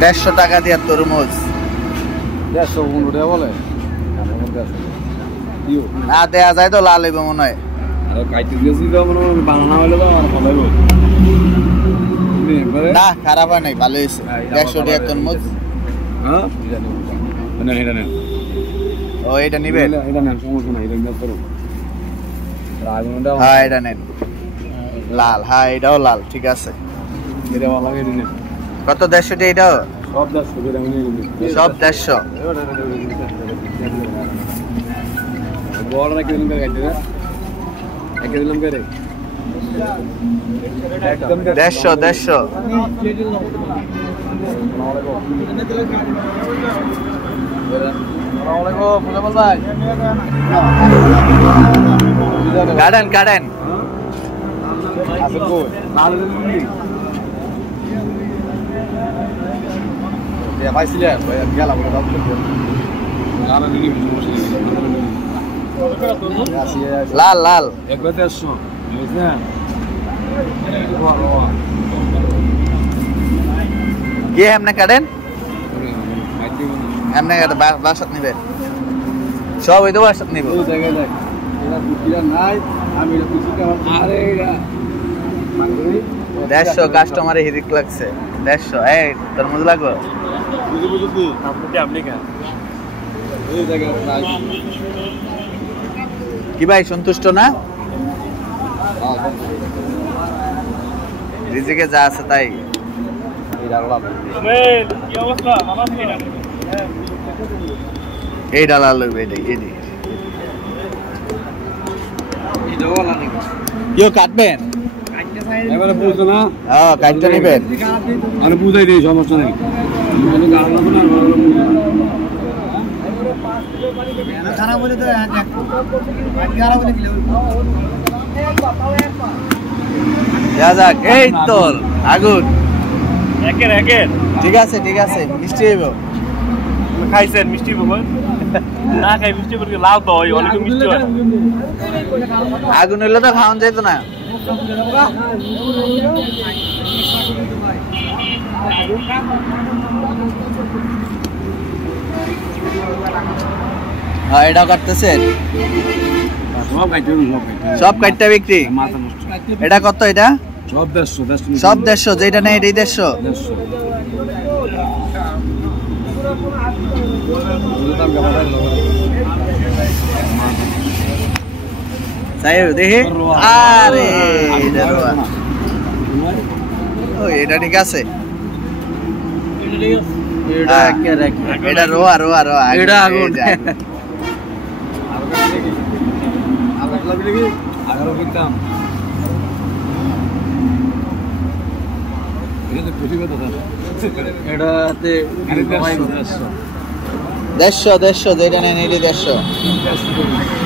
150 টাকা দিয়ে তরমুজ 115 টাকা বলে না দেয়া যায় তো লাল হইব মনে হয় না খারাপ হয় নাই ভালো হয়েছে 150 টাকা তরমুজ ও এটা নিবেন হ্যাঁ এটা নেন লাল হ্যাঁ এটাও লাল ঠিক আছে কত 150 টাকা এটাও সব 150 150 কাটেন কাটেন লাল লাল কি এমনি কাটেন এমনি বাসাত নিবেন সব ওই তো বাসাত নিব 150 কাস্টমারে হিরিক লাগছে 150 এই তরমুজ লাগবে কি ভাই সন্তুষ্ট না রিজিকে যা আছে তাই এই ডালা লইবে কেউ কাটবেন এবারে বুঝছো না হ্যাঁ কাটতে নেবেন আরে বুঝাই দিই সমস্যা নেই এই তোর আগুন ঠিক আছে মিষ্টি হইব খাইছেন মিষ্টি না খাই মিষ্টি লাভ তো হয় অনেক মিষ্টি হয় আগুন হইলে তো খাওয়ান যেত না হ্যাঁ এটাও কাটতেছেন সব কাটটা বিক্রি এটা কত এটা সব 150 যেটা নেই এটাই 150 দেখি আরে এটা ঠিক আছে এটা রোয়া এটা আগুন এটাতে 150 যেটা নেন এটি 150